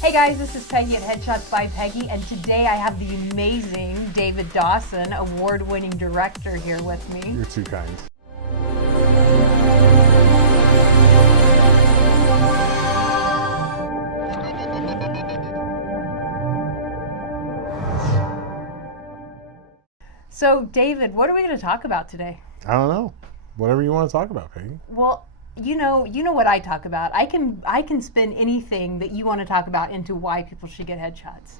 Hey guys, this is Peggy at Headshots by Peggy, and today I have the amazing David Dawson, award-winning director, here with me. You're too kind. So, David, what are we going to talk about today? I don't know. Whatever you want to talk about, Peggy. Well, you know what I talk about. I can spin anything that you want to talk about into why people should get headshots.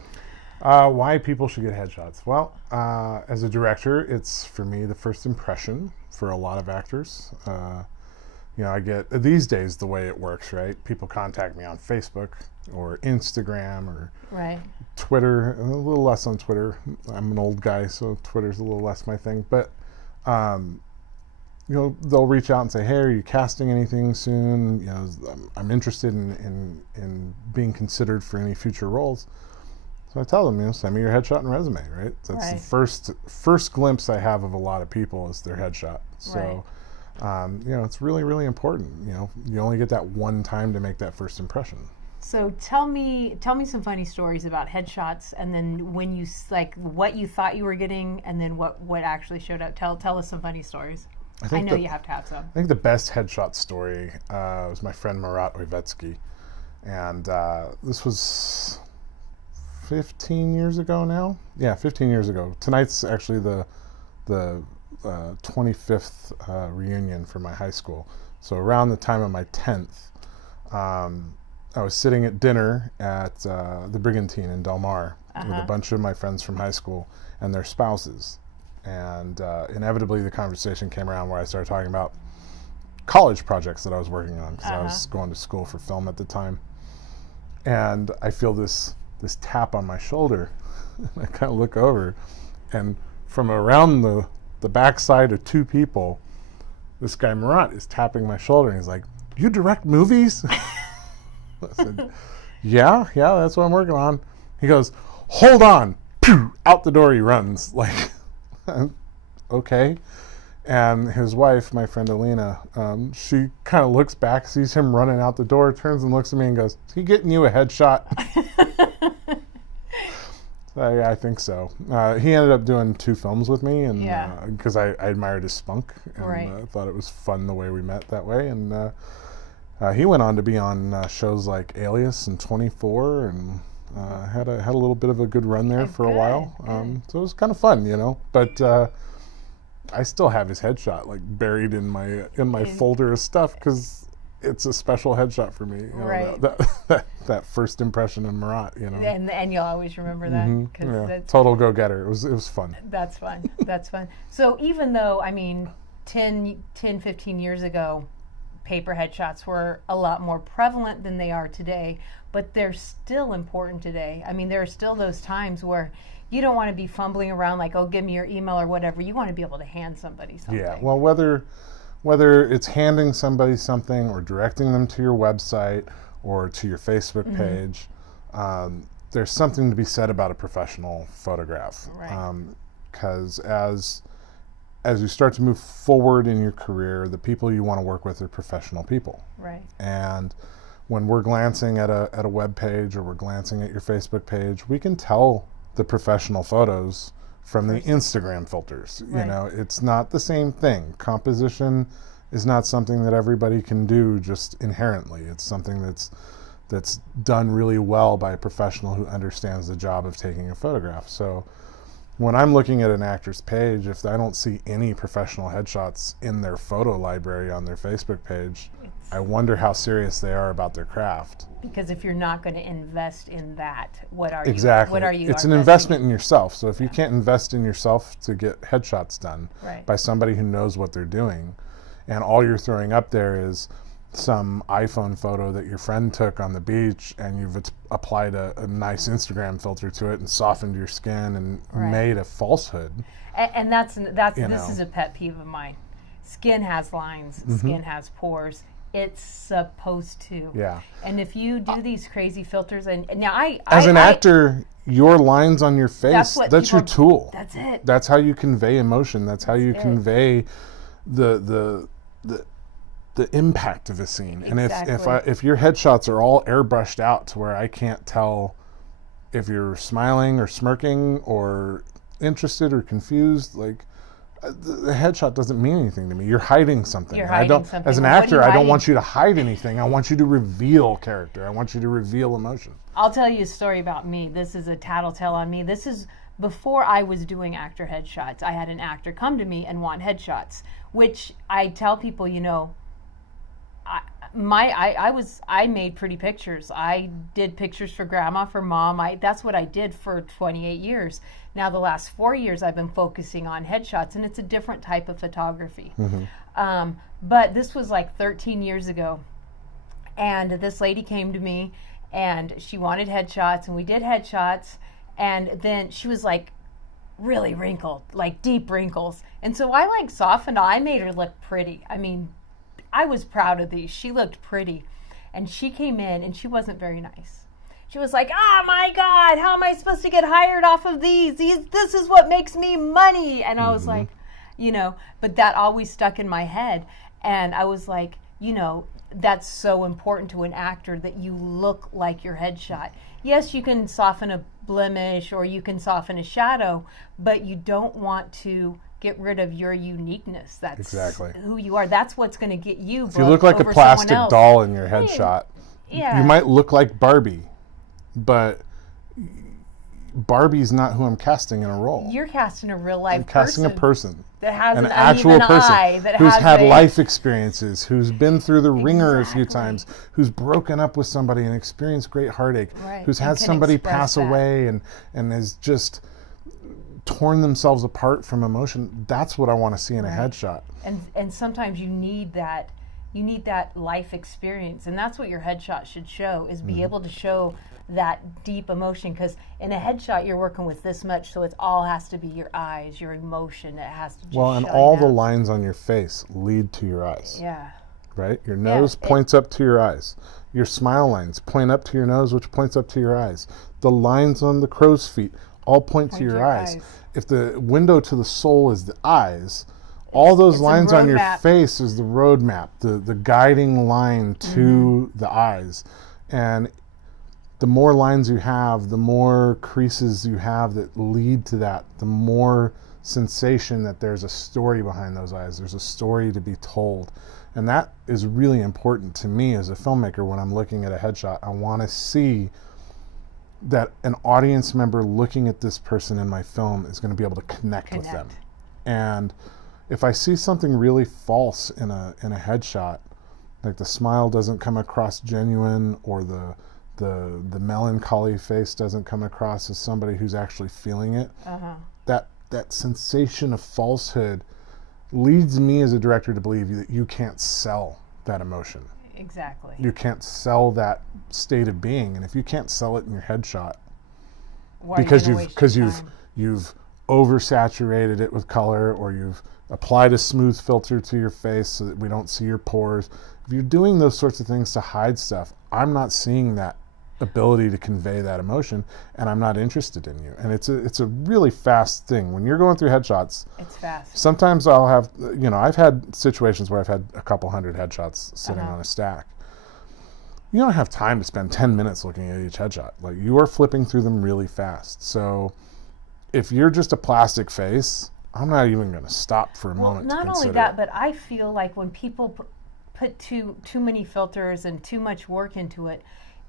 Why people should get headshots? Well, as a director, it's for me the first impression for a lot of actors. I get these days the way it works, right? People contact me on Facebook or Instagram or Twitter. A little less on Twitter. I'm an old guy, so Twitter's a little less my thing. But they'll reach out and say, "Hey, are you casting anything soon? I'm interested in being considered for any future roles." So I tell them, send me your headshot and resume, right? That's the first glimpse I have of a lot of people is their headshot. So, it's really, really important. You only get that one time to make that first impression. So tell me some funny stories about headshots, and then when you what you thought you were getting, and then what actually showed up. Tell us some funny stories. I know you have to have some. I think the best headshot story was my friend Marat Oyvetsky, and this was 15 years ago now. Yeah, 15 years ago. Tonight's actually the 25th reunion for my high school. So around the time of my 10th, I was sitting at dinner at the Brigantine in Del Mar with a bunch of my friends from high school and their spouses. And inevitably the conversation came around where I started talking about college projects that I was working on because I was going to school for film at the time. And I feel this tap on my shoulder. I kind of look over, and from around the backside of two people, this guy Marat is tapping my shoulder, and he's like, "You direct movies?" I said, yeah, that's what I'm working on. He goes, "Hold on." Pew! Out the door he runs. Like, okay. And his wife, my friend Alina, she kind of looks back, sees him running out the door, turns and looks at me and goes, "Is he getting you a headshot?" I think so. He ended up doing 2 films with me, and because I admired his spunk, and thought it was fun the way we met that way. And he went on to be on shows like Alias and 24, and had a little bit of a good run there for a while. So it was kind of fun, But I still have his headshot buried in my folder of stuff because it's a special headshot for me. That first impression of Marat, And you'll always remember that because total go-getter. It was fun. That's fun. That's fun. So even though 10, 15 years ago, paper headshots were a lot more prevalent than they are today, but they're still important today. There are still those times where you don't want to be fumbling around like, "Oh, give me your email," or whatever. You want to be able to hand somebody something. Yeah, well, whether it's handing somebody something or directing them to your website or to your Facebook page, there's something to be said about a professional photograph. Because as you start to move forward in your career, the people you want to work with are professional people. And when we're glancing at a web page or we're glancing at your Facebook page, we can tell the professional photos from the Instagram filters. It's not the same thing. Composition is not something that everybody can do just inherently. It's something that's done really well by a professional who understands the job of taking a photograph. So when I'm looking at an actor's page, if I don't see any professional headshots in their photo library on their Facebook page, I wonder how serious they are about their craft. Because if you're not going to invest in that, what are you? What are you? It's an investment in yourself. So if you can't invest in yourself to get headshots done by somebody who knows what they're doing, and all you're throwing up there is some iPhone photo that your friend took on the beach, and you've applied a nice Instagram filter to it and softened your skin and made a falsehood. And that's this is a pet peeve of mine. Skin has lines. Skin has pores. It's supposed to. Yeah. And if you do these crazy filters, and now as an actor, your lines on your face, that's your tool. That's it. That's how you convey emotion. That's how you convey the the impact of a scene. Exactly. And if your headshots are all airbrushed out to where I can't tell if you're smiling or smirking or interested or confused, like the headshot doesn't mean anything to me. You're hiding something. You're hiding something. As an actor, I don't want you to hide anything. I want you to reveal character. I want you to reveal emotion. I'll tell you a story about me. This is a tattletale on me. This is before I was doing actor headshots. I had an actor come to me and want headshots, which I tell people, I made pretty pictures. I did pictures for grandma, for mom. That's what I did for 28 years. Now the last 4 years I've been focusing on headshots, and it's a different type of photography. But this was like 13 years ago, and this lady came to me and she wanted headshots, and we did headshots, and then she was like really wrinkled, like deep wrinkles. And so I softened her. I made her look pretty. I mean, I was proud of these. She looked pretty. And she came in and she wasn't very nice. She was like, oh my God, how am I supposed to get hired off of these? This is what makes me money. And I was like, but that always stuck in my head. And I was like, that's so important to an actor, that you look like your headshot. Yes, you can soften a blemish or you can soften a shadow, but you don't want to get rid of your uniqueness. That's exactly who you are. That's what's going to get you. If you look like a plastic doll in your headshot, you might look like Barbie, but Barbie's not who I'm casting in a role. You're casting a real life person. I'm casting a person that has an actual person eye, that who's has had life experiences, who's been through the ringer a few times, who's broken up with somebody and experienced great heartache, who's had somebody pass away and has just torn themselves apart from emotion. That's what I want to see in a headshot. And sometimes you need that life experience, and that's what your headshot should show, is be able to show that deep emotion, because in a headshot you're working with this much, so it all has to be your eyes, your emotion. It has to just and all the lines on your face lead to your eyes. Yeah. Right? Your nose points up to your eyes. Your smile lines point up to your nose, which points up to your eyes. The lines on the crow's feet all point to your eyes. If the window to the soul is the eyes, all those lines on your face is the roadmap, the guiding line to the eyes. And the more lines you have, the more creases you have that lead to that, the more sensation that there's a story behind those eyes. There's a story to be told. And that is really important to me as a filmmaker. When I'm looking at a headshot, I want to see that an audience member looking at this person in my film is going to be able to connect with them. And if I see something really false in a headshot, like the smile doesn't come across genuine, or the melancholy face doesn't come across as somebody who's actually feeling it, that sensation of falsehood leads me as a director to believe that you can't sell that emotion. Exactly. You can't sell that state of being, and if you can't sell it in your headshot, because you've oversaturated it with color, or you've applied a smooth filter to your face so that we don't see your pores. If you're doing those sorts of things to hide stuff, I'm not seeing that ability to convey that emotion, and I'm not interested in you. And it's a really fast thing. When you're going through headshots, it's fast. Sometimes I'll have, I've had situations where I've had a couple hundred headshots sitting on a stack. You don't have time to spend 10 minutes looking at each headshot. Like, you are flipping through them really fast. So if you're just a plastic face, I'm not even going to stop for a moment to consider. Not only that, but I feel like when people put too many filters and too much work into it,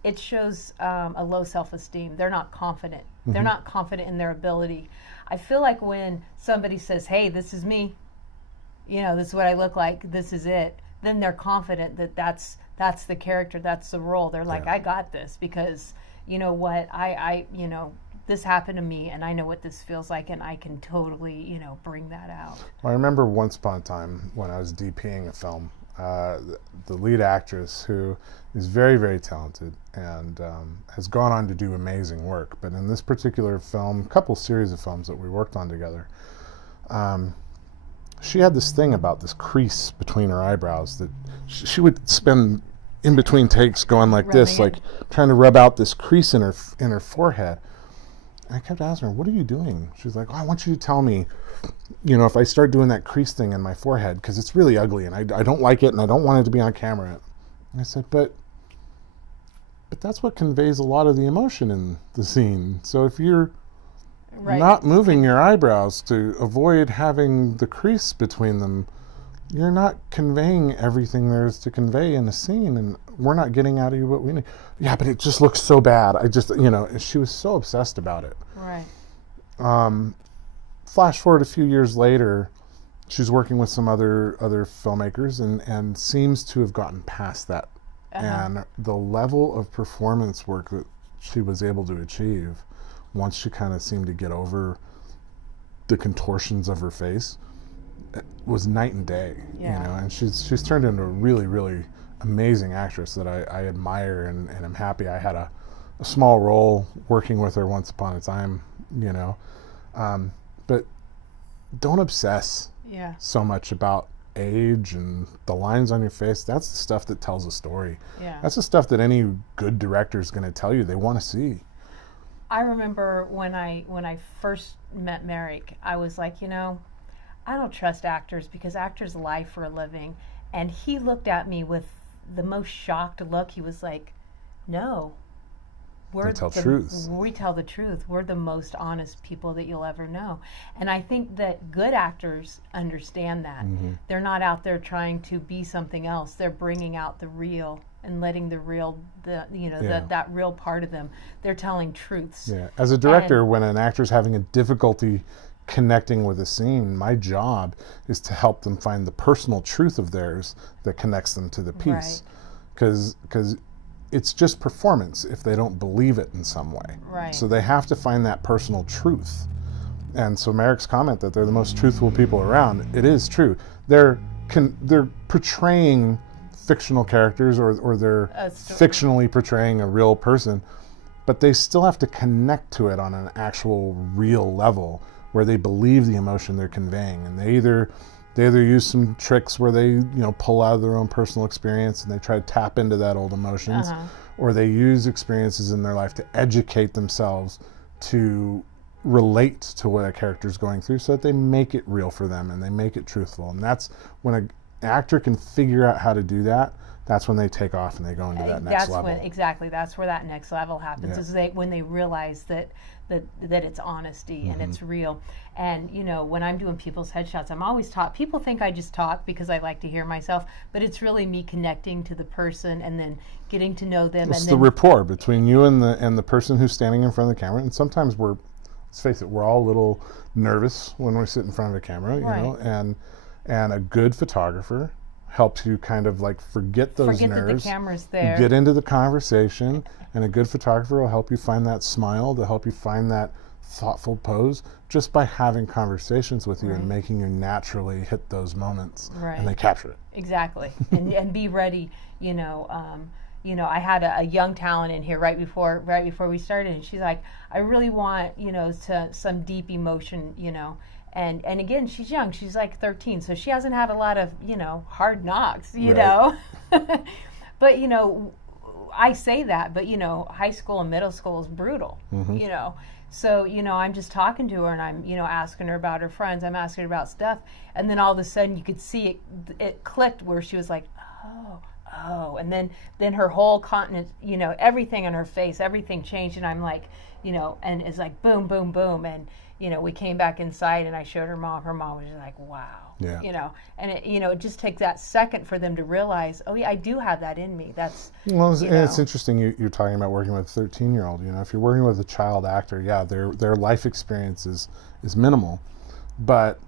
it shows a low self-esteem. They're not confident. They're not confident in their ability. I feel like when somebody says, hey, this is me, this is what I look like, this is it, then they're confident that that's the character, that's the role. They're like, I got this, because you know what, I this happened to me, and I know what this feels like, and I can totally, bring that out. I remember once upon a time when I was DPing a film, the lead actress, who is very, very talented and has gone on to do amazing work, but in this particular film, couple series of films that we worked on together, she had this thing about this crease between her eyebrows that she would spend in between takes going like this, like trying to rub out this crease in her forehead. I kept asking her, what are you doing? She's like, oh, I want you to tell me, you know, if I start doing that crease thing in my forehead, because it's really ugly and I don't like it and I don't want it to be on camera. And I said, but that's what conveys a lot of the emotion in the scene. So if you're not moving your eyebrows to avoid having the crease between them, you're not conveying everything there is to convey in a scene, and we're not getting out of you what we need. Yeah, but it just looks so bad. I just, you know, she was so obsessed about it. Right. Flash forward a few years later, she's working with some other filmmakers and seems to have gotten past that. And the level of performance work that she was able to achieve once she kind of seemed to get over the contortions of her face, it was night and day. Yeah. You know, and she's turned into a really, really amazing actress that I admire, and I'm happy I had a small role working with her once upon a time, you know. But don't obsess so much about age and the lines on your face. That's the stuff that tells a story. Yeah. That's the stuff that any good director is going to tell you they want to see. I remember when I first met Merrick, I was like, you know, I don't trust actors because actors lie for a living. And he looked at me with the most shocked look. He was like, no, we tell the truth. We're the most honest people that you'll ever know. And I think that good actors understand that. Mm-hmm. They're not out there trying to be something else. They're bringing out the real and letting the real, that real part of them. They're telling truths. Yeah. As a director, when an actor's having a difficulty connecting with a scene, my job is to help them find the personal truth of theirs that connects them to the piece. Because it's just performance if they don't believe it in some way. Right. So they have to find that personal truth. And so Merrick's comment that they're the most truthful people around, it is true. They're portraying fictional characters or they're fictionally portraying a real person, but they still have to connect to it on an actual real level where they believe the emotion they're conveying. And they either use some tricks where they, you know, pull out of their own personal experience and they try to tap into that old emotions, or they use experiences in their life to educate themselves to relate to what a character's going through so that they make it real for them and they make it truthful. And that's when an actor can figure out how to do that. That's when they take off and they go into that next level. That's where that next level happens. Is when they realize that it's honesty and it's real. And you know, when I'm doing people's headshots, I'm always taught. People think I just talk because I like to hear myself, but it's really me connecting to the person and then getting to know them. It's the rapport between you and the person who's standing in front of the camera. And sometimes let's face it, we're all a little nervous when we sit in front of a camera, you know. And a good photographer helps you kind of like forget those nerves, that the camera's there, get into the conversation, and a good photographer will help you find that smile, to help you find that thoughtful pose just by having conversations with you and making you naturally hit those moments, and they capture it. Exactly. and be ready, you know. I had a young talent in here right before we started, and she's like, I really want, you know, some deep emotion, you know. And again, she's young. She's like 13, so she hasn't had a lot of, you know, hard knocks, you know. But, you know, I say that, but, you know, high school and middle school is brutal, you know. So, you know, I'm just talking to her and I'm, you know, asking her about her friends. I'm asking her about stuff. And then all of a sudden you could see it clicked where she was like, oh. And then her whole continent, you know, everything on her face, everything changed. And I'm like, you know, and it's like boom, boom, boom. And, you know, we came back inside and I showed her mom. Her mom was just like, wow. Yeah. You know, and it, you know, it just takes that second for them to realize, oh yeah, I do have that in me. That's, well, it's interesting you're talking about working with a 13-year-old. You know, if you're working with a child actor, yeah, their life experience is minimal, but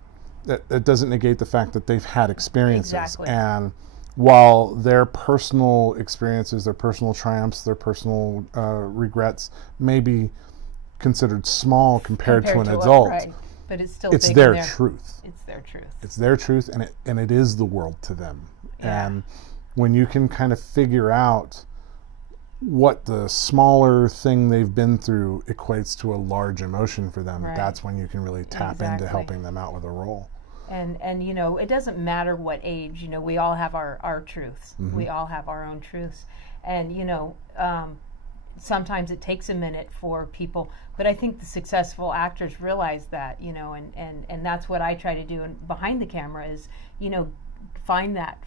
that doesn't negate the fact that they've had experiences. Exactly. And while their personal experiences, their personal triumphs, their personal regrets may be considered small compared to an adult, but it's still it's their truth. It's their truth. It's their truth, and it is the world to them. Yeah. And when you can kind of figure out what the smaller thing they've been through equates to a large emotion for them, that's when you can really tap into helping them out with a role. And you know, it doesn't matter what age, you know, we all have our truths. We all have our own truths. And, you know, sometimes it takes a minute for people, but I think the successful actors realize that, and that's what I try to do. And behind the camera is, find that,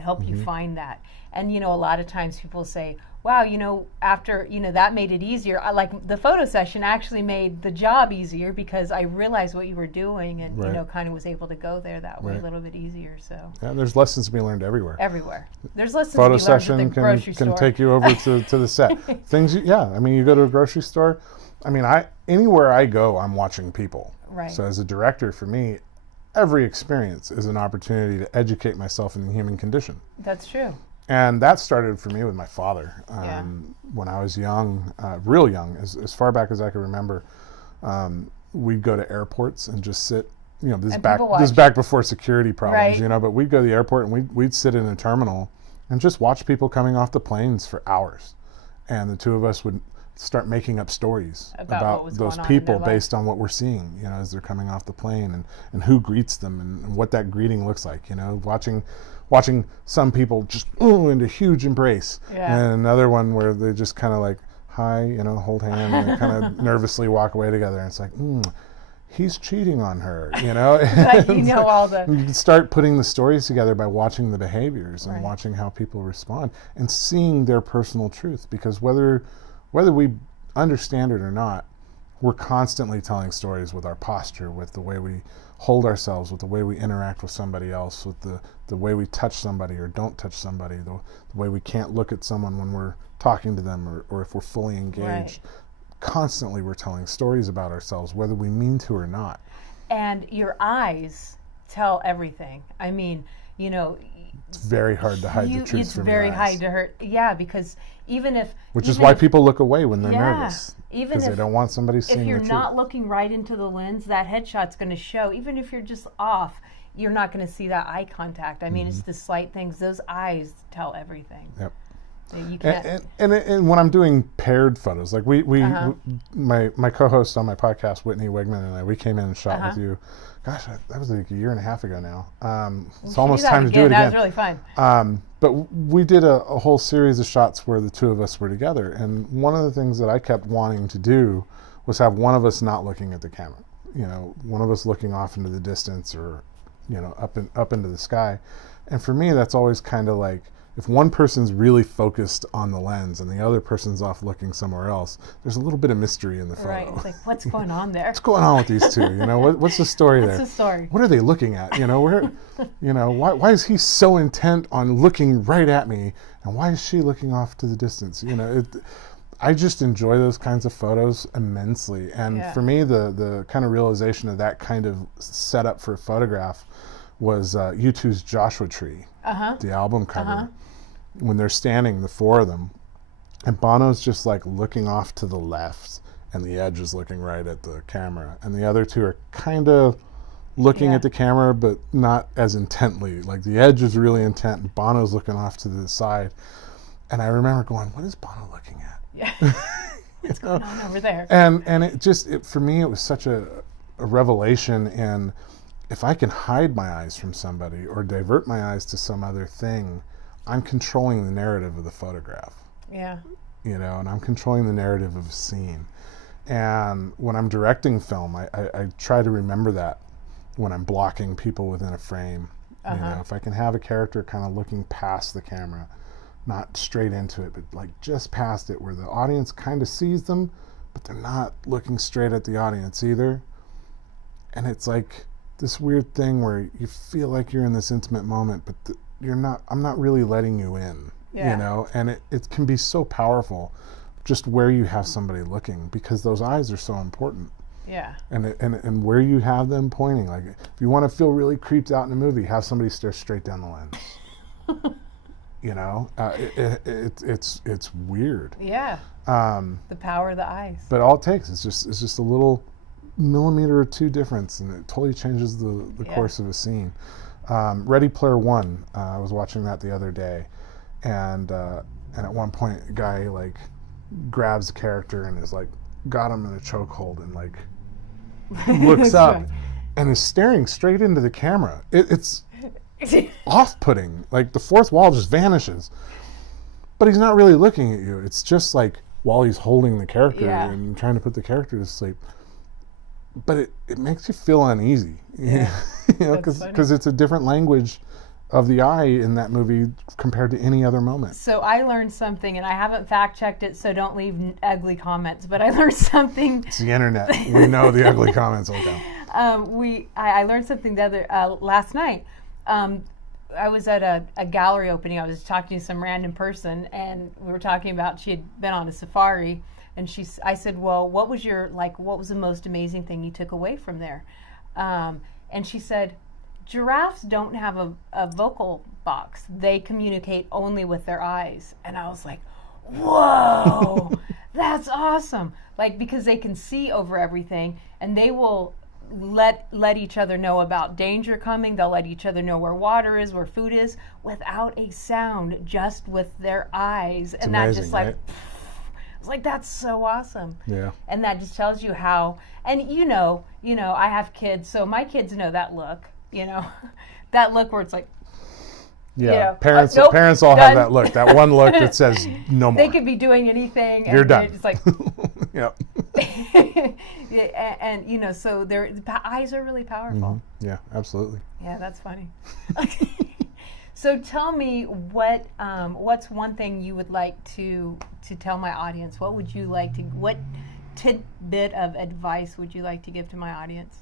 help you find that. And, a lot of times people say, wow, after, that made it easier. I like the photo session actually made the job easier because I realized what you were doing and, kind of was able to go there that way a little bit easier. So yeah, there's lessons to be learned everywhere. There's lessons photo to be learned session at the grocery can store. take you over to the set. Things, you go to a grocery store. I mean, anywhere I go, I'm watching people. Right. So as a director, for me, every experience is an opportunity to educate myself in the human condition. That's true. And that started for me with my father. When I was young, real young, as far back as I can remember, we'd go to airports and just sit. This is back before security problems. Right. But we'd go to the airport and we'd sit in a terminal and just watch people coming off the planes for hours, and the two of us would start making up stories about those people based on what we're seeing, as they're coming off the plane, and who greets them and what that greeting looks like. Watching some people just into huge embrace, and another one where they just kind of like, hi, hold hand, and kind of nervously walk away together. And it's like, he's cheating on her, all the. You can start putting the stories together by watching the behaviors and watching how people respond and seeing their personal truth. Because whether we understand it or not, we're constantly telling stories with our posture, with the way we hold ourselves, with the way we interact with somebody else, with the way we touch somebody or don't touch somebody, the way we can't look at someone when we're talking to them or if we're fully engaged. Right. Constantly we're telling stories about ourselves, whether we mean to or not. And your eyes tell everything. I mean, it's very hard to hide the truth from your eyes. It's very hard to hurt, because which is why people look away when they're nervous. Because they don't want somebody seeing the truth. If you're not looking right into the lens, that headshot's going to show. Even if you're just off, you're not going to see that eye contact. I mean, it's the slight things. Those eyes tell everything. Yep. You can't. And when I'm doing paired photos, like my co-host on my podcast, Whitney Wigman, and we came in and shot with you. Gosh, that was like a year and a half ago now. It's almost time to do it again. That was really fun. But we did a whole series of shots where the two of us were together. And one of the things that I kept wanting to do was have one of us not looking at the camera. One of us looking off into the distance or, up into the sky. And for me, that's always kind of like, if one person's really focused on the lens and the other person's off looking somewhere else, there's a little bit of mystery in the photo. Right. It's like, what's going on there? What's going on with these two? What's the story there? What's the story? What are they looking at? Why is he so intent on looking right at me, and why is she looking off to the distance? I just enjoy those kinds of photos immensely. And for me, the kind of realization of that kind of setup for a photograph was U2's Joshua Tree, the album cover. When they're standing, the four of them, and Bono's just like looking off to the left, and the Edge is looking right at the camera, and the other two are kind of looking at the camera, but not as intently. Like the Edge is really intent, and Bono's looking off to the side. And I remember going, "What is Bono looking at?" Yeah, what's going on over there? And it for me, it was such a revelation. And if I can hide my eyes from somebody or divert my eyes to some other thing, I'm controlling the narrative of the photograph. Yeah. And I'm controlling the narrative of a scene. And when I'm directing film, I try to remember that when I'm blocking people within a frame. If I can have a character kind of looking past the camera, not straight into it, but like just past it, where the audience kind of sees them, but they're not looking straight at the audience either. And it's like this weird thing where you feel like you're in this intimate moment, but I'm not really letting you in, and it can be so powerful just where you have somebody looking, because those eyes are so important. Yeah. And where you have them pointing, like if you want to feel really creeped out in a movie, have somebody stare straight down the lens. It's weird. Yeah. The power of the eyes. But all it takes is just a little millimeter or two difference, and it totally changes the course of a scene. Ready Player One, I was watching that the other day, and at one point a guy like grabs a character and is like got him in a chokehold and like looks up right. and is staring straight into the camera. It's off-putting. Like the fourth wall just vanishes, but he's not really looking at you. It's just like while he's holding the character Yeah. and trying to put the character to sleep. But it makes you feel uneasy, Yeah. because it's a different language of the eye in that movie compared to any other moment. So I learned something, and I haven't fact checked it, so don't leave ugly comments. But I learned something. It's the internet. We know the ugly comments will come. I learned something last night. I was at a gallery opening. I was talking to some random person, and we were talking about she had been on a safari, and I said, "Well, what was the most amazing thing you took away from there?" And she said, "Giraffes don't have a vocal box. They communicate only with their eyes." And I was like, "Whoa, that's awesome!" Like, because they can see over everything, and they will let each other know about danger coming. They'll let each other know where water is, where food is, without a sound, just with their eyes. It's and amazing, that just like, right? it's like, that's so awesome. Yeah. And that just tells you how. And you know, I have kids, so my kids know that look. That look where it's like. Yeah, nope, parents all done. have that look. That one look that says no more. They could be doing anything. You're done. It's like. Yep. and so the eyes are really powerful. Mm-hmm. Yeah, absolutely. Yeah, that's funny. So tell me what's one thing you would like to tell my audience? What tidbit of advice would you like to give to my audience?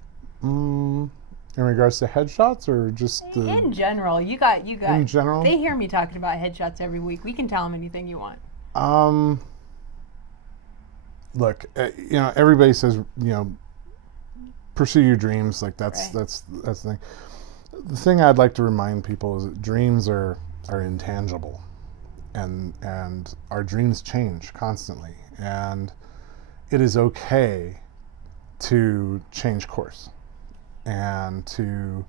In regards to headshots, or just in general? You got. In general, they hear me talking about headshots every week. We can tell them anything you want. Look, everybody says, pursue your dreams. Like that's Right. that's the thing. The thing I'd like to remind people is that dreams are intangible, and our dreams change constantly, and it is okay to change course and to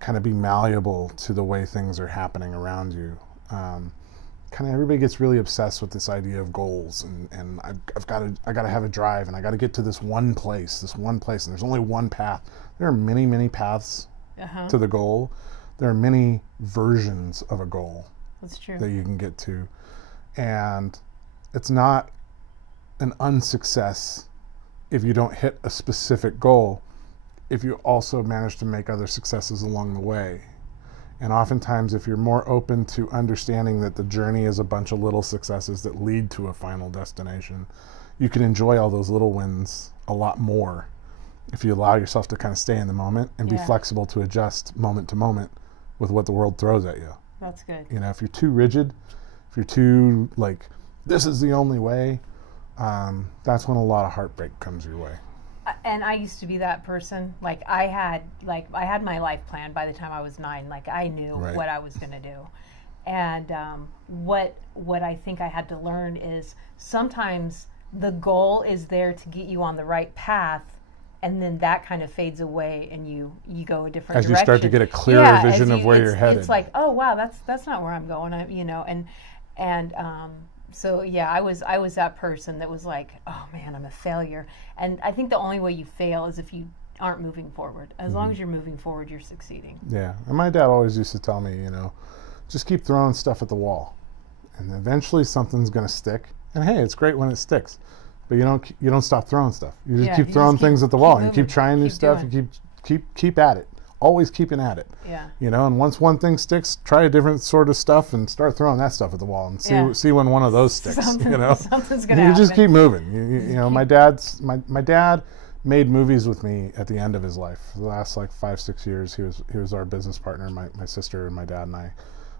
kind of be malleable to the way things are happening around you. Kind of everybody gets really obsessed with this idea of goals, and I got to have a drive, and I got to get to this one place, and there's only one path. There are many paths to the goal. There are many versions of a goal. That's true. That you can get to, and it's not an unsuccess if you don't hit a specific goal, if you also manage to make other successes along the way. And oftentimes, if you're more open to understanding that the journey is a bunch of little successes that lead to a final destination, you can enjoy all those little wins a lot more if you allow yourself to kind of stay in the moment and be flexible to adjust moment to moment with what the world throws at you. That's good. If you're too rigid, if you're too like, this is the only way, that's when a lot of heartbreak comes your way. And I used to be that person. I had my life planned by the time I was 9. Like, I knew what I was going to do. And what I think I had to learn is sometimes the goal is there to get you on the right path, and then that kind of fades away, and you go a different direction. As you start to get a clearer vision of where you're headed. It's like, oh wow, that's not where I'm going. So yeah, I was that person that was like, oh man, I'm a failure. And I think the only way you fail is if you aren't moving forward. As long as you're moving forward, you're succeeding. Yeah, and my dad always used to tell me, just keep throwing stuff at the wall, and eventually something's going to stick. And hey, it's great when it sticks, but you don't stop throwing stuff. You just keep throwing things at the wall. You keep trying new stuff. You keep at it. Always keeping at it. Yeah. And once one thing sticks, try a different sort of stuff and start throwing that stuff at the wall and see when one of those sticks. Something's gonna happen. You just keep moving. My dad made movies with me at the end of his life. For the last 5-6 years, he was our business partner. My sister and my dad and I,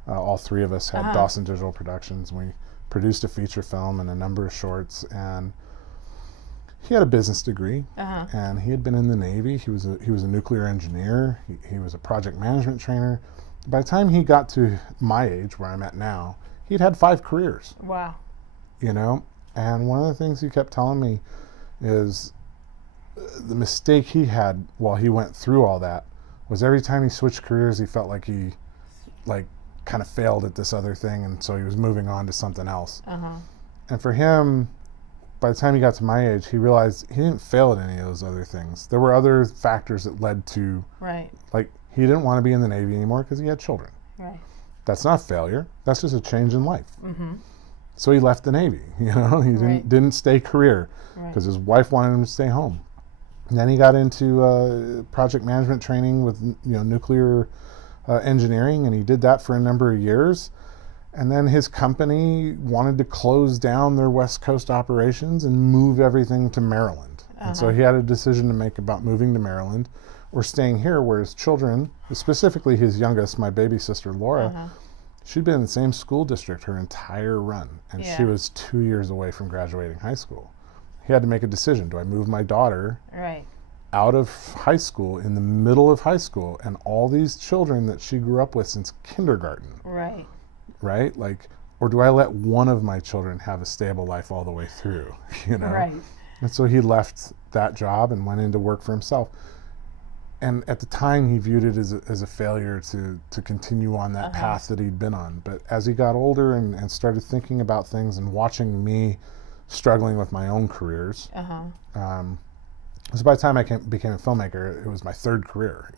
all three of us had Dawson Digital Productions. And we produced a feature film and a number of shorts, and he had a business degree, and he had been in the Navy. He was a nuclear engineer. He was a project management trainer. By the time he got to my age, where I'm at now, he'd had 5 careers. Wow. And one of the things he kept telling me is the mistake he had while he went through all that was every time he switched careers, he felt like he kind of failed at this other thing, and so he was moving on to something else. And for him, by the time he got to my age, he realized he didn't fail at any of those other things. There were other factors that led to, he didn't want to be in the Navy anymore because he had children. Right. That's not failure. That's just a change in life. So he left the Navy, He didn't stay career because his wife wanted him to stay home. And then he got into project management training with nuclear engineering, and he did that for a number of years. And then his company wanted to close down their West Coast operations and move everything to Maryland. And so he had a decision to make about moving to Maryland or staying here, where his children, specifically his youngest, my baby sister Laura, she'd been in the same school district her entire run, and she was 2 years away from graduating high school. He had to make a decision. Do I move my daughter out of high school, in the middle of high school, and all these children that she grew up with since kindergarten? Right? Like, or do I let one of my children have a stable life all the way through, And so he left that job and went into work for himself. And at the time, he viewed it as a failure to continue on that path that he'd been on. But as he got older and started thinking about things and watching me struggling with my own careers, so by the time I became a filmmaker, it was my third career.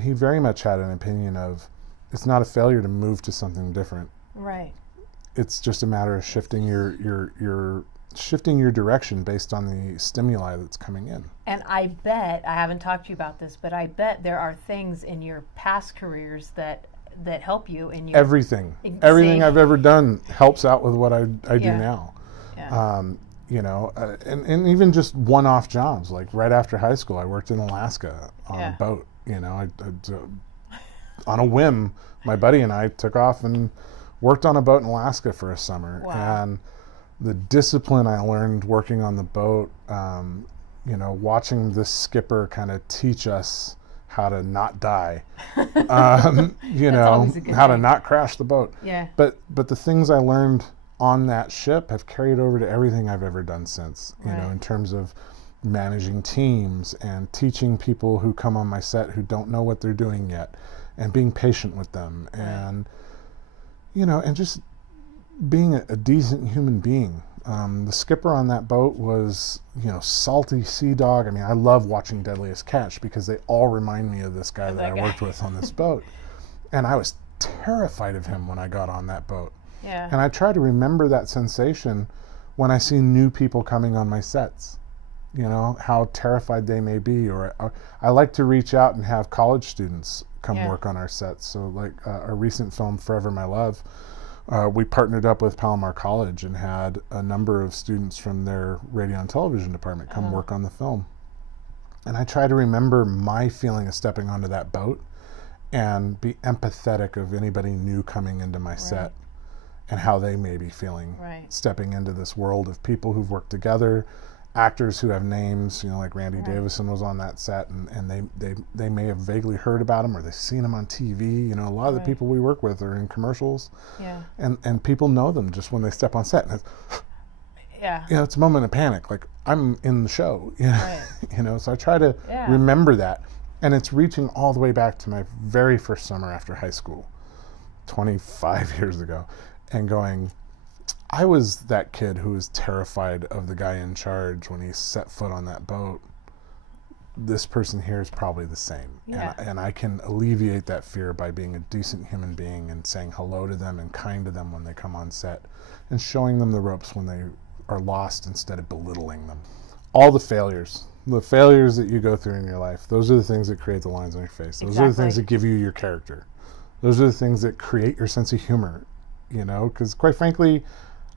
He very much had an opinion of, it's not a failure to move to something different. It's just a matter of shifting your direction based on the stimuli that's coming in. And I bet, I haven't talked to you about this, but I bet there are things in your past careers that help you in your... Everything I've ever done helps out with what I do now. And even just one-off jobs. Like right after high school, I worked in Alaska on a boat. On a whim, my buddy and I took off and worked on a boat in Alaska for a summer. And the discipline I learned working on the boat, watching this skipper kind of teach us how to not die, how to not crash the boat. But the things I learned on that ship have carried over to everything I've ever done since, in terms of managing teams and teaching people who come on my set who don't know what they're doing yet, and being patient with them, and and just being a decent human being. The skipper on that boat was, salty sea dog. I mean, I love watching Deadliest Catch because they all remind me of this guy that I worked with on this boat. And I was terrified of him when I got on that boat. And I try to remember that sensation when I see new people coming on my sets, how terrified they may be. Or I like to reach out and have college students come work on our sets. So like our recent film, Forever My Love, we partnered up with Palomar College and had a number of students from their radio and television department come work on the film. And I try to remember my feeling of stepping onto that boat and be empathetic of anybody new coming into my set and how they may be feeling stepping into this world of people who've worked together, actors who have names, like Randy Davison was on that set, and they may have vaguely heard about him or they've seen him on TV. A lot of the people we work with are in commercials, and people know them just when they step on set. And it's a moment of panic, like I'm in the show, So I try to remember that, and it's reaching all the way back to my very first summer after high school, 25 years ago, and going, I was that kid who was terrified of the guy in charge when he set foot on that boat. This person here is probably the same. And I can alleviate that fear by being a decent human being and saying hello to them and kind to them when they come on set and showing them the ropes when they are lost instead of belittling them. All the failures that you go through in your life, those are the things that create the lines on your face. Those are the things that give you your character. Those are the things that create your sense of humor, because quite frankly,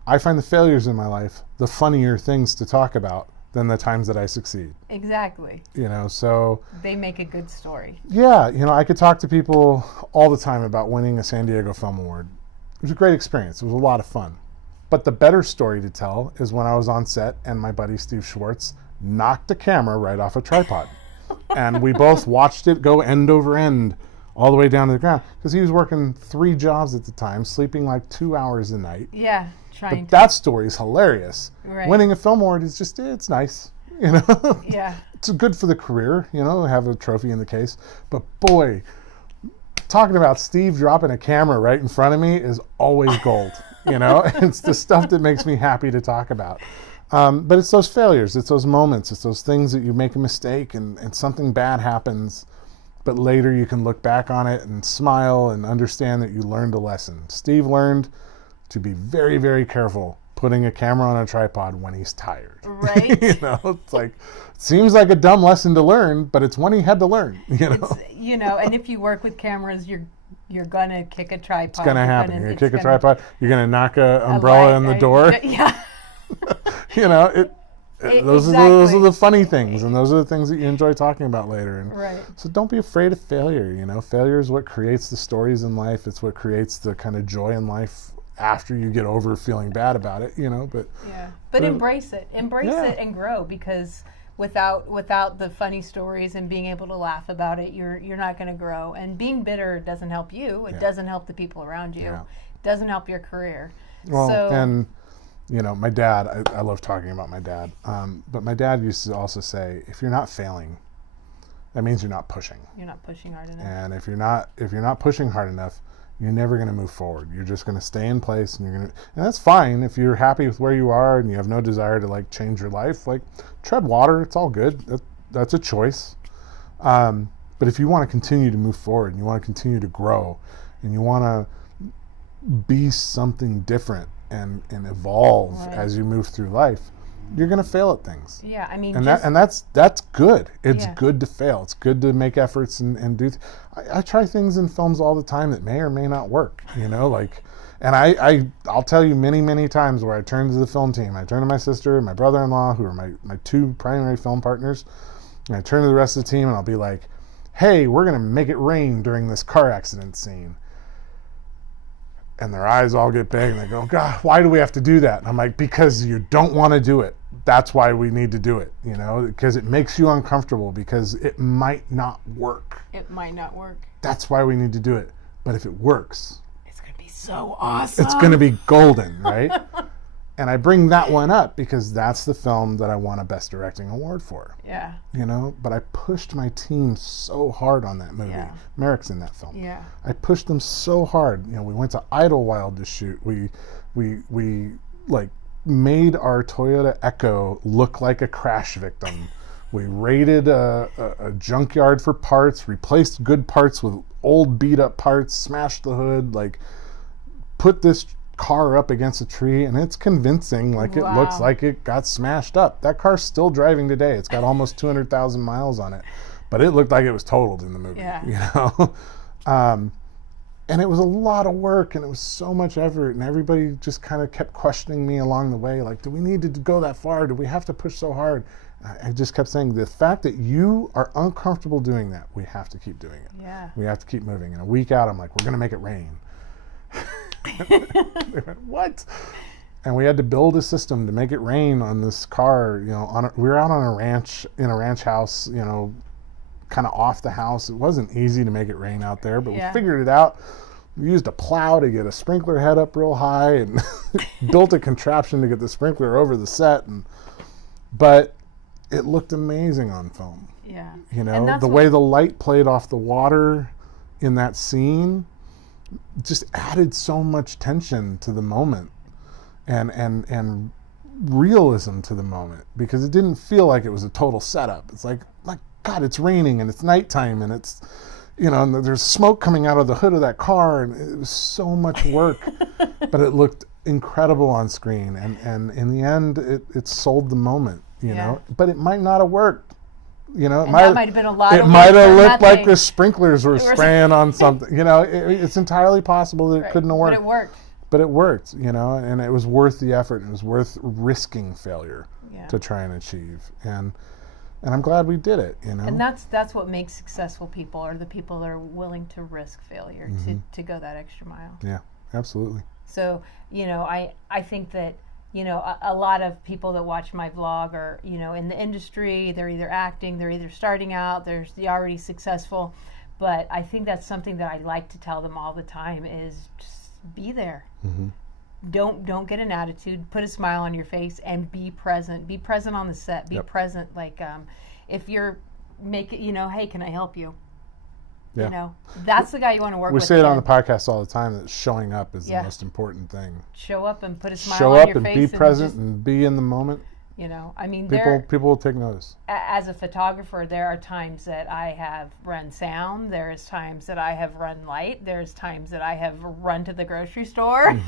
I find the failures in my life the funnier things to talk about than the times that I succeed. Exactly. So... They make a good story. Yeah, I could talk to people all the time about winning a San Diego Film Award. It was a great experience. It was a lot of fun. But the better story to tell is when I was on set and my buddy Steve Schwartz knocked a camera right off a tripod. And we both watched it go end over end all the way down to the ground because he was working 3 jobs at the time, sleeping like 2 hours a night. But that story is hilarious. Winning a film award is just, it's nice, It's good for the career, have a trophy in the case. But boy, talking about Steve dropping a camera right in front of me is always gold, It's the stuff that makes me happy to talk about. But it's those failures, it's those moments, it's those things that you make a mistake and something bad happens, but later you can look back on it and smile and understand that you learned a lesson. Steve learned to be very, very careful putting a camera on a tripod when he's tired. Right. It's like, it seems like a dumb lesson to learn, but it's one he had to learn, And if you work with cameras, you're gonna kick a tripod. It's gonna happen. You're gonna kick a tripod. You're gonna knock an umbrella in the door. Yeah. Those are the funny things, and those are the things that you enjoy talking about later. And right. So don't be afraid of failure. Failure is what creates the stories in life. It's what creates the kind of joy in life after you get over feeling bad about it. But embrace it. Embrace it and grow, because without the funny stories and being able to laugh about it, you're not going to grow. And being bitter doesn't help you. It doesn't help the people around you. Yeah. It doesn't help your career. My dad, I love talking about my dad, but my dad used to also say, if you're not failing, that means you're not pushing. You're not pushing hard enough. And if you're not pushing hard enough, you're never going to move forward. You're just going to stay in place, and that's fine. If you're happy with where you are and you have no desire to change your life, tread water. It's all good. That's a choice. But if you want to continue to move forward and you want to continue to grow and you want to be something different and evolve as you move through life, you're going to fail at things. Yeah, I mean, that's good. It's good to fail. It's good to make efforts and do. I try things in films all the time that may or may not work. And I'll tell you many times where I turn to the film team. I turn to my sister and my brother-in-law, who are my two primary film partners, and I turn to the rest of the team and I'll be like, "Hey, we're going to make it rain during this car accident scene." And their eyes all get big and they go, "God, why do we have to do that?" And I'm like, "Because you don't want to do it. That's why we need to do it, because it makes you uncomfortable, because it might not work. It might not work. That's why we need to do it. But if it works, it's going to be so awesome. It's going to be golden, right?" And I bring that one up because that's the film that I won a Best Directing Award for. Yeah. But I pushed my team so hard on that movie. Yeah. Merrick's in that film. Yeah. I pushed them so hard. We went to Idlewild to shoot. We made our Toyota Echo look like a crash victim. We raided a junkyard for parts, replaced good parts with old beat up parts, smashed the hood, put this car up against a tree, and it's convincing. It looks like it got smashed up. That car's still driving today. It's got almost 200,000 miles on it, but it looked like it was totaled in the movie. And it was a lot of work, and it was so much effort, and everybody just kind of kept questioning me along the way, do we need to go that far? Do we have to push so hard? I just kept saying, the fact that you are uncomfortable doing that, we have to keep doing it. Yeah. We have to keep moving. And a week out, I'm like, we're going to make it rain. They went, what? And we had to build a system to make it rain on this car. We were out on a ranch, in a ranch house, kind of off the house. It wasn't easy to make it rain out there, but we figured it out. We used a plow to get a sprinkler head up real high and built a contraption to get the sprinkler over the set. But it looked amazing on film. Yeah. The way the light played off the water in that scene just added so much tension to the moment and realism to the moment, because it didn't feel like it was a total setup. It's like God, it's raining and it's nighttime and it's and there's smoke coming out of the hood of that car, and it was so much work but it looked incredible on screen, and in the end it sold the moment, but it might not have worked. It might have been a lot. It might have looked like the sprinklers were spraying on something. It's entirely possible that it couldn't have worked. But it worked. And it was worth the effort. It was worth risking failure to try and achieve. And I'm glad we did it. And that's what makes successful people, are the people that are willing to risk failure, to go that extra mile. Yeah, absolutely. So I think that. A lot of people that watch my vlog are, in the industry. They're either acting, they're either starting out, they're already successful. But I think that's something that I like to tell them all the time is just be there. Mm-hmm. Don't get an attitude. Put a smile on your face and be present. Be present on the set. Be present. If you're hey, can I help you? Yeah. That's the guy you want to work with. We say it on the podcast all the time, that showing up is the most important thing. Show up and put a smile on your face. Show up and be present and be in the moment. You know, I mean, people will take notice. As a photographer, there are times that I have run sound. There's times that I have run light. There's times that I have run to the grocery store.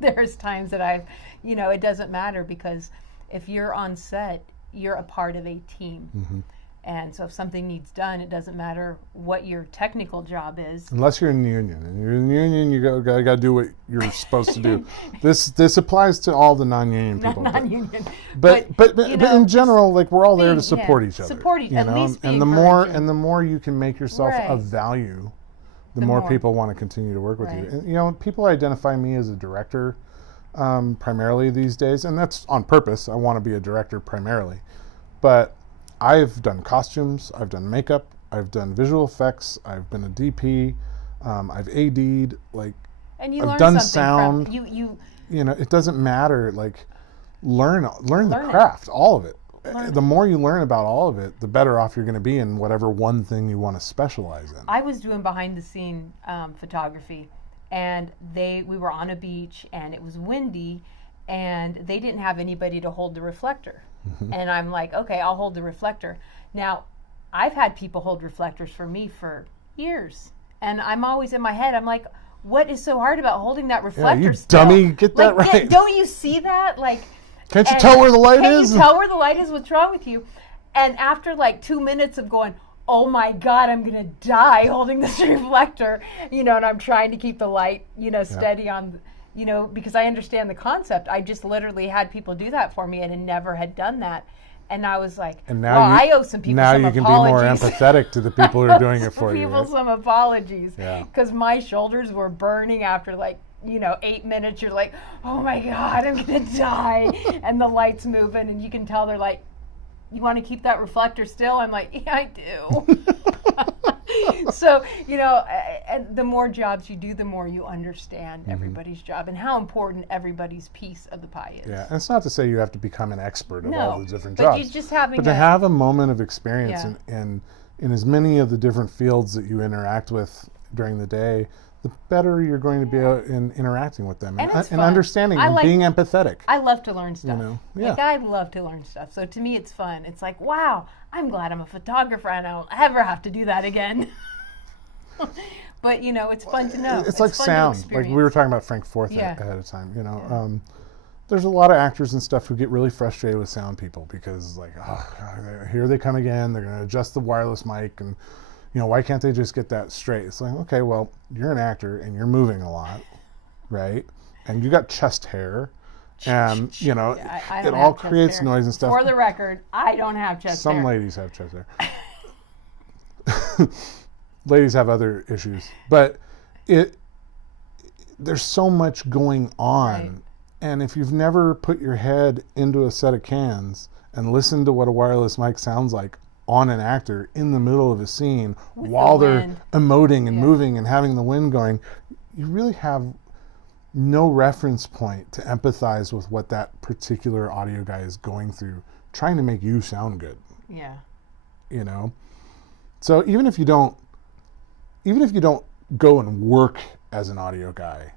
There's times that I've, you know, it doesn't matter, because if you're on set, you're a part of a team. And so if something needs done, it doesn't matter what your technical job is. Unless you're in the union. And you're in the union, you got to do what you're supposed to do. This applies to all the non-union people. Non-union. But in general, like, we're all there to support each other. Support each other. And the more you can make yourself of value, the more people want to continue to work with you. And, you know, people identify me as a director primarily these days, and that's on purpose. I want to be a director primarily. But I've done costumes, I've done makeup, I've done visual effects, I've been a DP, I've AD'd, like, and you I've done sound. You know, it doesn't matter. Like, learn the craft, all of it. The more you learn about all of it, the better off you're going to be in whatever one thing you want to specialize in. I was doing behind the scene photography, and we were on a beach, and it was windy, and they didn't have anybody to hold the reflector. And I'm like, okay, I'll hold the reflector. Now, I've had people hold reflectors for me for years. And I'm always in my head, I'm like, what is so hard about holding that reflector? Yeah, you dummy, get that right. Don't you see that? Like, can't you tell where the light is? Can't you tell where the light is? What's wrong with you? And after like 2 minutes of going, oh my God, I'm going to die holding this reflector, you know, and I'm trying to keep the light, you know, steady on, you know, because I understand the concept. I just literally had people do that for me, and I never had done that. And I was like, and now I owe some people some apologies. Now you can be more empathetic to the people who are doing it for you. Right? Some apologies. Because my shoulders were burning after like, you know, 8 minutes. You're like, oh my God, I'm going to die. And the light's moving, and you can tell they're like, you want to keep that reflector still? I'm like, yeah, I do. So, you know, and the more jobs you do, the more you understand everybody's job and how important everybody's piece of the pie is. Yeah, and it's not to say you have to become an expert of all the different jobs. But you're just having to have a moment of experience in as many of the different fields that you interact with during the day, the better you're going to be in interacting with them and understanding and being empathetic. I love to learn stuff. You know? Like, I love to learn stuff. So to me, it's fun. It's like, wow, I'm glad I'm a photographer. I don't ever have to do that again. But, you know, it's fun to know. It's like sound. Like we were talking about Frank Forth ahead of time. You know, there's a lot of actors and stuff who get really frustrated with sound people because, like, oh, God, here they come again. They're going to adjust the wireless mic and, you know, why can't they just get that straight? It's like, okay, well, you're an actor and you're moving a lot, right? And you got chest hair, and, you know, it all creates noise and stuff. For the record, I don't have chest hair. Some ladies have chest hair. Ladies have other issues. But there's so much going on. Right. And if you've never put your head into a set of cans and listened to what a wireless mic sounds like on an actor in the middle of a scene while they're emoting and moving and having the wind going, you really have no reference point to empathize with what that particular audio guy is going through, trying to make you sound good. Yeah. You know? So even if you don't go and work as an audio guy,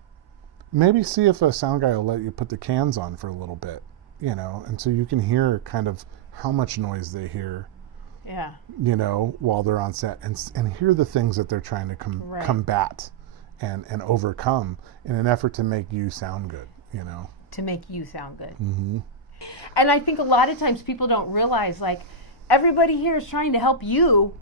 maybe see if a sound guy will let you put the cans on for a little bit, you know, and so you can hear kind of how much noise they hear. Yeah. You know, while they're on set, and hear the things that they're trying to combat and overcome in an effort to make you sound good, you know. To make you sound good. Mm-hmm. And I think a lot of times people don't realize, like, everybody here is trying to help you.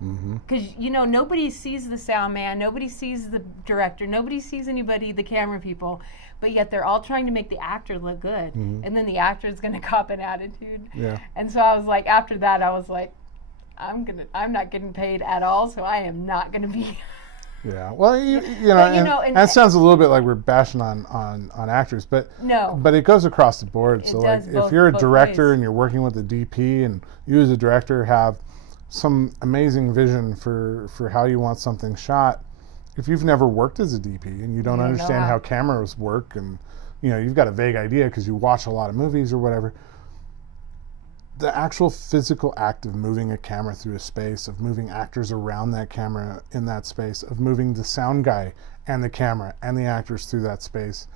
Because, you know, nobody sees the sound man, nobody sees the director, nobody sees anybody, the camera people, but yet they're all trying to make the actor look good. And then the actor is going to cop an attitude. Yeah. And so I was like, after that, I was like, I'm not getting paid at all, so I am not going to be. Yeah. Well, you know, and that sounds a little bit like we're bashing on actors, but no. But it goes across the board. So, like, if you're a director and you're working with a DP, and you as a director have some amazing vision for how you want something shot, if you've never worked as a DP and you don't understand how cameras work, and, you know, you've got a vague idea because you watch a lot of movies or whatever, the actual physical act of moving a camera through a space, of moving actors around that camera in that space, of moving the sound guy and the camera and the actors through that space,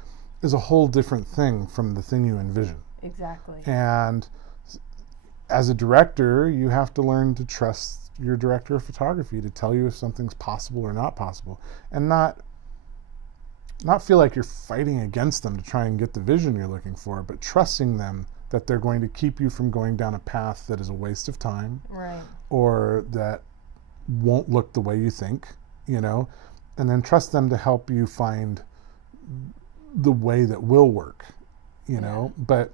is a whole different thing from the thing you envision. Exactly. And as a director, you have to learn to trust your director of photography to tell you if something's possible or not possible, and not feel like you're fighting against them to try and get the vision you're looking for, but trusting them that they're going to keep you from going down a path that is a waste of time, right, or that won't look the way you think, and then trust them to help you find the way that will work, But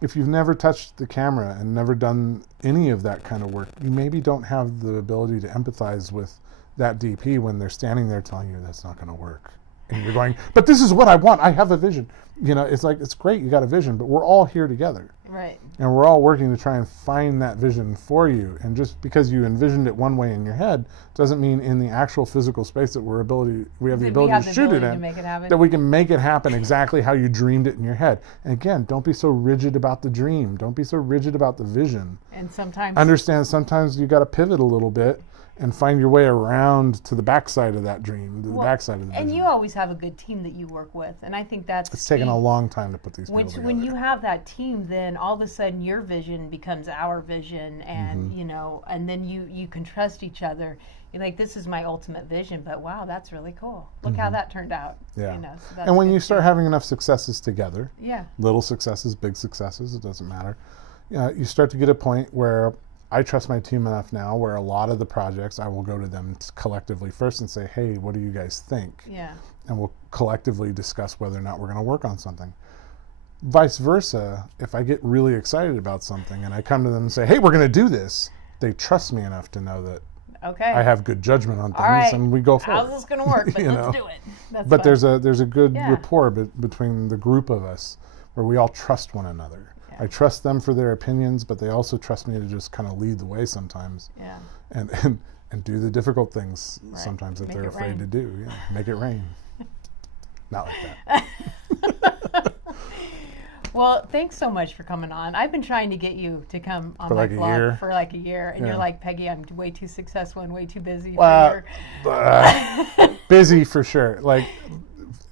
if you've never touched the camera and never done any of that kind of work, you maybe don't have the ability to empathize with that DP when they're standing there telling you that's not going to work. And you're going, but this is what I want. I have a vision. It's like, it's great you got a vision, but we're all here together. Right. And we're all working to try and find that vision for you. And just because you envisioned it one way in your head doesn't mean in the actual physical space that we have the ability to shoot it in, that we can make it happen exactly how you dreamed it in your head. And again, don't be so rigid about the dream. Don't be so rigid about the vision. And sometimes understand sometimes you got to pivot a little bit and find your way around to the backside of that dream, to the backside of the vision. And you always have a good team that you work with, and I think that's it's taken a long time to put these people together. When you have that team, then all of a sudden your vision becomes our vision, and and then you can trust each other. You're like, this is my ultimate vision, but wow, that's really cool. Look how that turned out. Yeah. So and when you start having enough successes together, little successes, big successes, it doesn't matter. You start to get a point where I trust my team enough now where a lot of the projects I will go to them collectively first and say, hey, what do you guys think? Yeah. And we'll collectively discuss whether or not we're going to work on something. Vice versa, if I get really excited about something and I come to them and say, hey, we're going to do this, they trust me enough to know that I have good judgment on things, and we go forward. How's this going to work? But let's do it. That's but fun. there's a good rapport between the group of us where we all trust one another. I trust them for their opinions, but they also trust me to just kind of lead the way sometimes. Yeah. And do the difficult things sometimes that they're afraid to do. Yeah. Make it rain. Not like that. Well, thanks so much for coming on. I've been trying to get you to come on my vlog for like a year, and you're like, Peggy, I'm way too successful and way too busy for busy for sure. Like,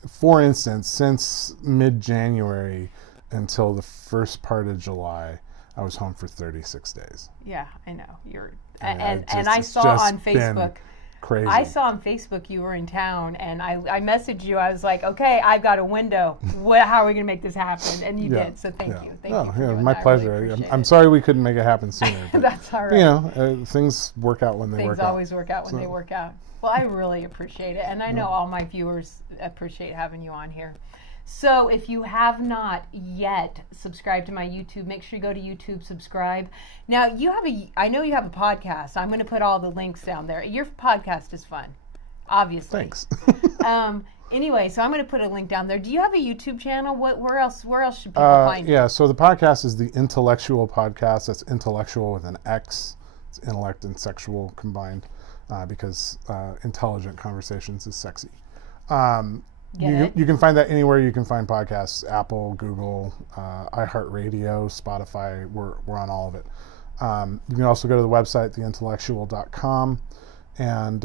for instance, since mid-January until the first part of July, I was home for 36 days. Yeah, I know. And I saw on Facebook. Crazy. I saw on Facebook you were in town, and I messaged you. I was like, okay, I've got a window. How are we going to make this happen? And you did, so thank you. Thank you for doing my that. pleasure. Really I'm sorry we couldn't make it happen sooner. But, that's all right. Things work out when they work out. Things always work out when they work out. Well, I really appreciate it, and I know all my viewers appreciate having you on here. So if you have not yet subscribed to my YouTube, make sure you go to YouTube, subscribe. Now, I know you have a podcast. I'm going to put all the links down there. Your podcast is fun, obviously. Thanks. Anyway, so I'm going to put a link down there. Do you have a YouTube channel? Where else should people find you? Yeah, so the podcast is the IntelleXual Podcast. That's intellectual with an X. It's intellect and sexual combined because intelligent conversations is sexy. You can find that anywhere you can find podcasts: Apple, Google, iHeartRadio, Spotify. We're on all of it. You can also go to the website, theintellectual.com, and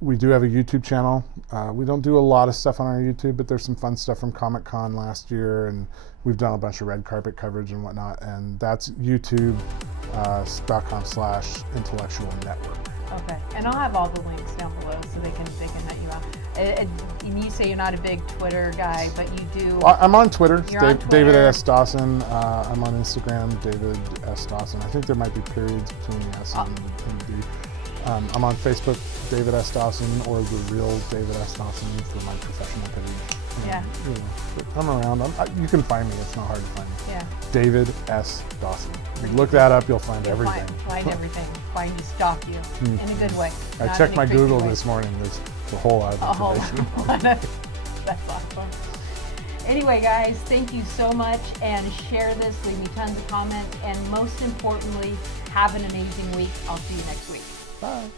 we do have a YouTube channel. We don't do a lot of stuff on our YouTube, but there's some fun stuff from Comic-Con last year, and we've done a bunch of red carpet coverage and whatnot, and that's youtube.com/intellectual network. Okay, and I'll have all the links down below so they can let you out. And you say you're not a big Twitter guy, but you do. I'm on Twitter. You're on Twitter. David S. Dawson. I'm on Instagram, David S. Dawson. I think there might be periods between the S and D. I'm on Facebook, David S. Dawson, or the real David S. Dawson for my professional page. I'm around. You can find me. It's not hard to find me. Yeah. David S. Dawson. You look that up, you'll find everything. Find everything. Find you, stalk you in a good way. I checked my Google this morning. There's a whole lot of information. That's awesome. Anyway, guys, thank you so much, and share this. Leave me tons of comments, and most importantly, have an amazing week. I'll see you next week. Bye.